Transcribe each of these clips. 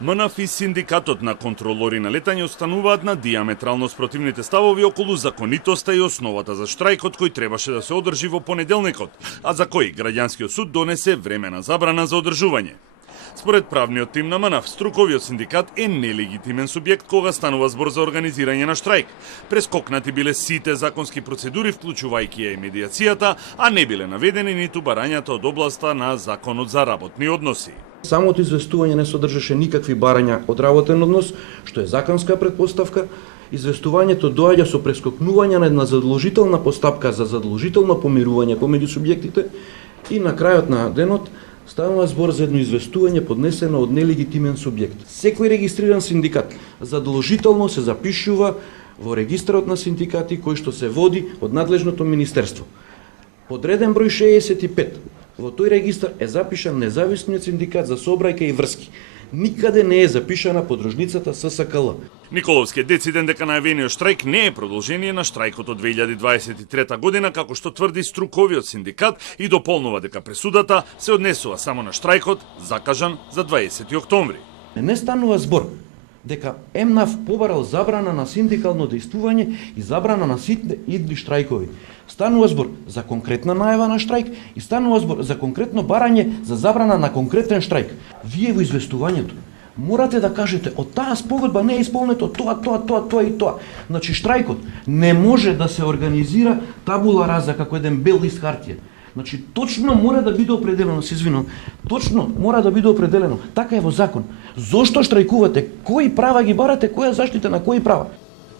МНАФ и синдикатот на контролори на летање остануваат на диаметрално спротивните ставови околу законитоста и основата за штрајкот кој требаше да се одржи во понеделникот, а за кој граѓанскиот суд донесе времена забрана за одржување. Според правниот тим на МНАФ, струковиот синдикат е нелегитимен субјект кога станува збор за организирање на штрајк. Прескокнати биле сите законски процедури, вклучувајќи ја и медиацијата, а не биле наведени ниту барањата од областа на Законот за работни односи. Самото известување не содржеше никакви барања од работен однос, што е законска претпоставка. Известувањето доаѓа со прескокнување на една задолжителна постапка за задолжително помирување помеѓу субјектите и на крајот на денот станува збор за едно известување поднесено од нелегитимен субјект. Секој регистриран синдикат задолжително се запишува во регистарот на синдикати кој што се води од надлежното министерство. Подреден број 65. Во тој регистар е запишан независниот синдикат за сообраќај и врски. Никаде не е запишана подружницата ССКЛ. Николовски е дециден дека најавениот штрајк не е продолжение на штрајкот од 2023 година, како што тврди струковиот синдикат и дополнува дека пресудата се однесува само на штрајкот закажан за 20 октомври. Не станува збор дека МНАФ побарал забрана на синдикално дејствување и забрана на сите идни штрајкови. Станува збор за конкретна најава на штрајк и станува збор за конкретно барање за забрана на конкретен штрајк. Вие во известувањето морате да кажете од таа спогодба не е исполнето тоа и тоа. Значи штрајкот не може да се организира табула раза како еден бел лист хартија. Значи точно мора да биде определено, се извинувам, точно мора да биде определено. Така е во закон. Зошто штрајкувате? Кои права ги барате? Која заштита на кои права?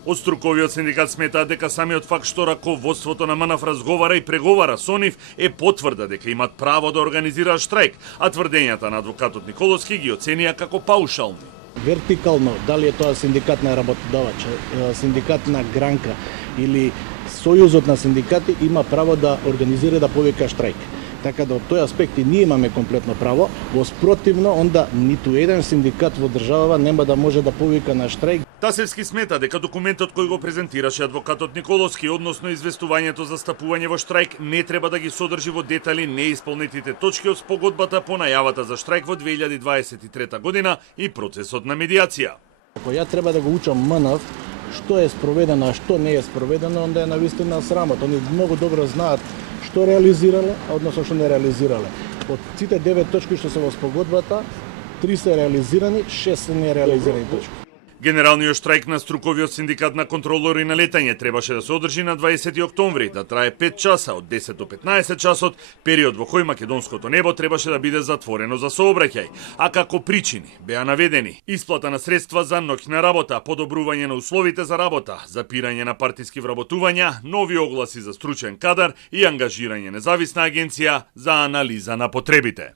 Од струковиот синдикат сметаат дека самиот факт што раководството на МНАФ разговара и преговара со нив е потврда дека имат право да организираат штрајк, а тврдењата на адвокатот Николовски ги оценија како паушални. Вертикално, дали е тоа синдикат на работодавач, синдикат на гранка или Сојузот на синдикати има право да организира да повика штрајк. Така да од тој аспект и ние имаме комплетно право, во спротивно онда ниту еден синдикат во државава нема да може да повика на штрајк. Тасевски смета дека документот кој го презентираше адвокатот Николовски односно известувањето за стапување во штрајк не треба да ги содржи во детали неисполнетите точки од спогодбата по најавата за штрајк во 2023 година и процесот на медиација. Ако ја треба да го учам МНАФ, што е спроведено, а што не е спроведено, онда е навистина срамот. Они многу добро знаат што реализирале, а односно што не реализирале. Од сите 9 точки што се во спогодбата, 3 се реализирани, 6 се нереализирани точки. Генералниот штрајк на струковиот синдикат на контролори на летање требаше да се одржи на 20 октомври, да трае 5 часа од 10 до 15 часот, период во кој македонското небо требаше да биде затворено за сообраќај, а како причини беа наведени исплата на средства за ноќна работа, подобрување на условите за работа, запирање на партиски вработувања, нови огласи за стручен кадар и ангажирање независна агенција за анализа на потребите.